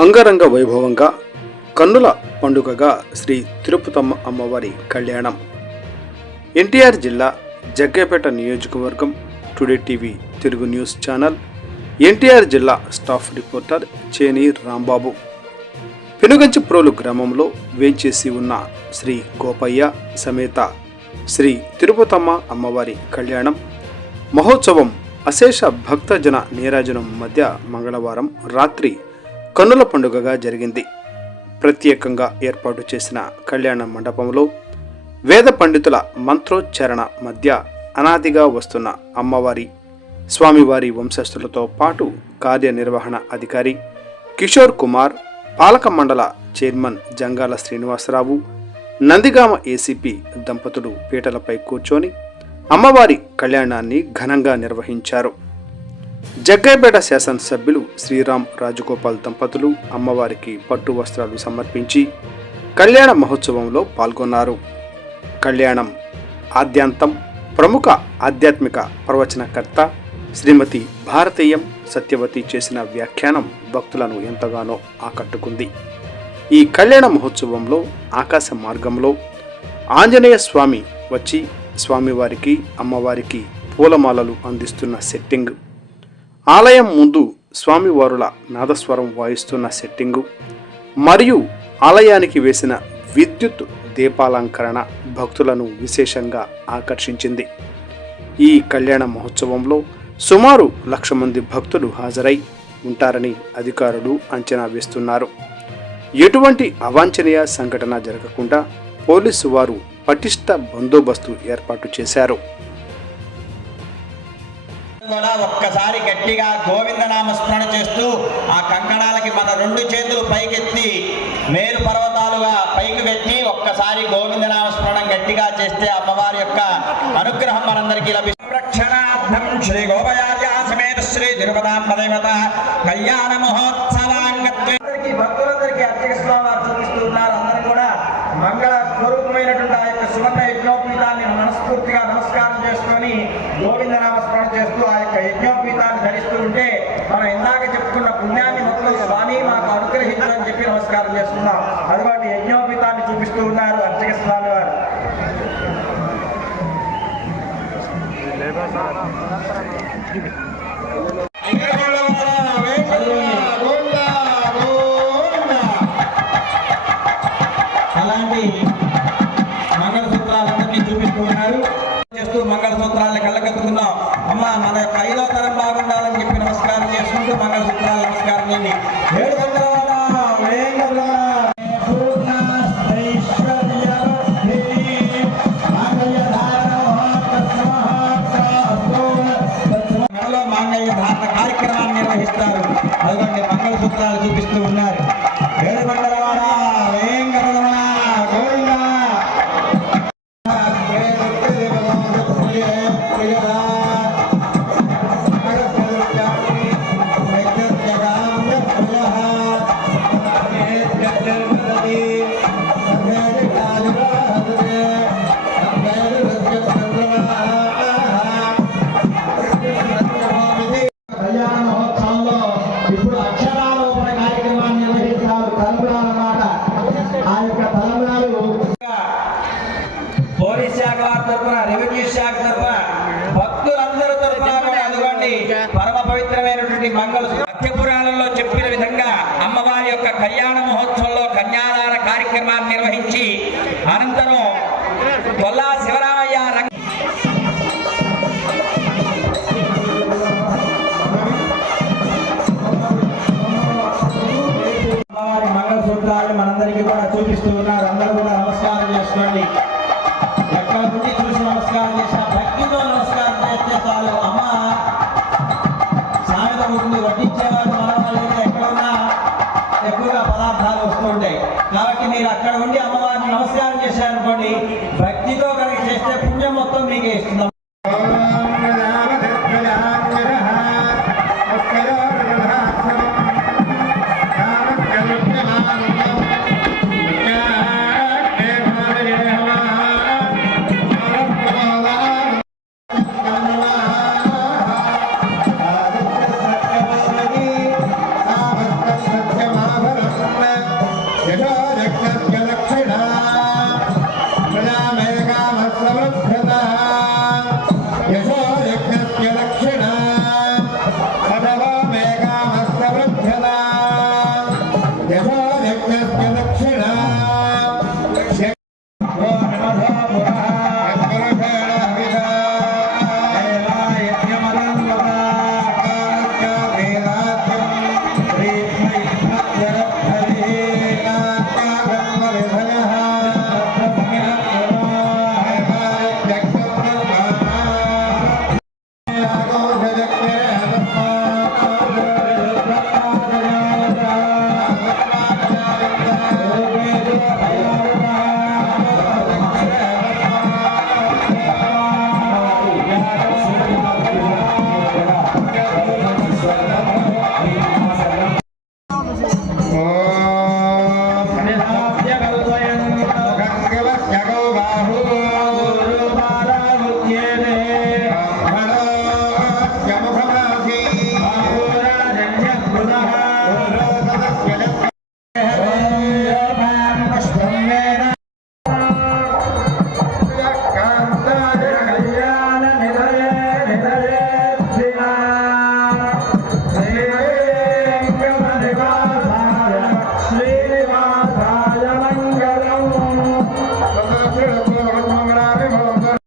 అంగరంగ వైభవంగా కన్నుల పండుగగా శ్రీ తిరుపతమ్మ అమ్మవారి కళ్యాణం. ఎన్టీఆర్ జిల్లా జగ్గేపేట నియోజకవర్గం today TV Telugu news channel NTR జిల్లా స్టాఫ్ రిపోర్టర్ చేని రాంబాబు. పెనుగంచిప్రోలు గ్రామంలో వేంచేసి ఉన్న శ్రీ గోపయ్య సమేత శ్రీ తిరుపతమ్మ అమ్మవారి కళ్యాణం మహోత్సవం అశేష భక్తజన నీరాజనం మధ్య మంగళవారం రాత్రి కన్నుల పండుగగా జరిగింది. ప్రత్యేకంగా ఏర్పాటు చేసిన కళ్యాణ మండపంలో వేద పండితుల మంత్రోచ్చారణ మధ్య అనాదిగా వస్తున్న అమ్మవారి స్వామివారి వంశస్థులతో పాటు కార్యనిర్వహణ అధికారి కిషోర్ కుమార్ పాలక మండల చైర్మన్ జంగాల శ్రీనివాసరావు నందిగామ ఏసీపీ దంపతులు పీటలపై కూర్చొని అమ్మవారి కళ్యాణాన్ని ఘనంగా నిర్వహించారు. జగ్గైపేట శాసనసభ్యులు శ్రీరామ్ రాజగోపాల్ దంపతులు అమ్మవారికి పట్టు వస్త్రాలు సమర్పించి కళ్యాణ మహోత్సవంలో పాల్గొన్నారు. కళ్యాణం ఆద్యాంతం ప్రముఖ ఆధ్యాత్మిక ప్రవచనకర్త శ్రీమతి భారతీయం సత్యవతి చేసిన వ్యాఖ్యానం భక్తులను ఎంతగానో ఆకట్టుకుంది. ఈ కళ్యాణ మహోత్సవంలో ఆకాశ మార్గంలో ఆంజనేయ స్వామి వచ్చి స్వామివారికి అమ్మవారికి పూలమాలలు అందిస్తున్న సెట్టింగ్ ఆలయం ముందు స్వామివారుల నాదస్వరం వాయిస్తున్న సెట్టింగు మరియు ఆలయానికి వేసిన విద్యుత్ దీపాలంకరణ భక్తులను విశేషంగా ఆకర్షించింది. ఈ కళ్యాణ మహోత్సవంలో సుమారు లక్ష మంది భక్తులు హాజరై ఉంటారని అధికారులు అంచనా వేస్తున్నారు. ఎటువంటి అవాంఛనీయ సంఘటన జరగకుండా పోలీసు వారు పటిష్ట బందోబస్తు ఏర్పాటు చేశారు. కూడా ఒక్కసారి గట్టిగా గోవిందనామ స్మరణ చేస్తూ ఆ కంకణాలకి మన రెండు చేతులు పైకెత్తి మేరు పర్వతాలుగా పైకి పెట్టి ఒక్కసారి గోవిందనామ స్మరణం గట్టిగా చేస్తే అమ్మవారి యొక్క అనుగ్రహం మనందరికీ లభిస్తుంది. సంరక్షణార్థం శ్రీ గోపయార్య సమేత శ్రీ తిరుపతాంబ దేవత కళ్యాణ మహోత్సవాంగత్వే. భక్తులందరికీ అర్చక స్వామి వారు చూపిస్తున్నారు అందరూ కూడా మంగళ స్వరూపమైనటువంటి ఆ యొక్క సువర్ణ మనస్ఫూర్తిగా నమస్కారం చేసుకొని గోవిందనామ చేస్తూ ఆ యొక్క యజ్ఞోపీతాన్ని ధరిస్తూ ఉంటే మనం ఇందాక చెప్పుకున్న పుణ్యాన్ని మొత్తం స్వామి మాకు అనుగ్రహించమని చెప్పి నమస్కారం చేసుకున్నాం అటువంటి యజ్ఞోపీతాన్ని చూపిస్తూ ఉన్నారు అర్చక స్వామి వారు. అలాంటి ఇప్పుడు అక్షరాలోపణ కార్యక్రమాన్ని నిర్వహిస్తున్నారు. తలంబ్రాలు అన్నమాట. ఆ యొక్క తలంపురాలు పోలీస్ శాఖ వారి తరఫున రెవెన్యూ శాఖ తరఫున భక్తులందరూ తరఫున కూడా అందుకోండి పరమ పవిత్రమైనటువంటి మంగళ సత్యపురాణంలో చెప్పిన విధంగా అమ్మవారి యొక్క కళ్యాణ మహోత్సవంలో కన్యాదాన కార్యక్రమాన్ని నిర్వహించి అందరికీ కూడా చూపిస్తూ ఉన్నారు. అందరూ కూడా నమస్కారం చేసుకోండి. ఎక్కడ నుండి చూసి నమస్కారం చేసిన భక్తితో నమస్కారం చేస్తే చాలు. అమ్మ సామెత ఉంటుంది. వడ్డించేవాడు మన ఎక్కడ ఉన్నా ఎక్కువగా పదార్థాలు వస్తూ ఉంటాయి. కాబట్టి మీరు అక్కడ ఉండి అమ్మవారిని నమస్కారం చేశారనుకోండి భక్తితో కనుక చేస్తే పుణ్యం మొత్తం మీకే ఇస్తున్నాం रहा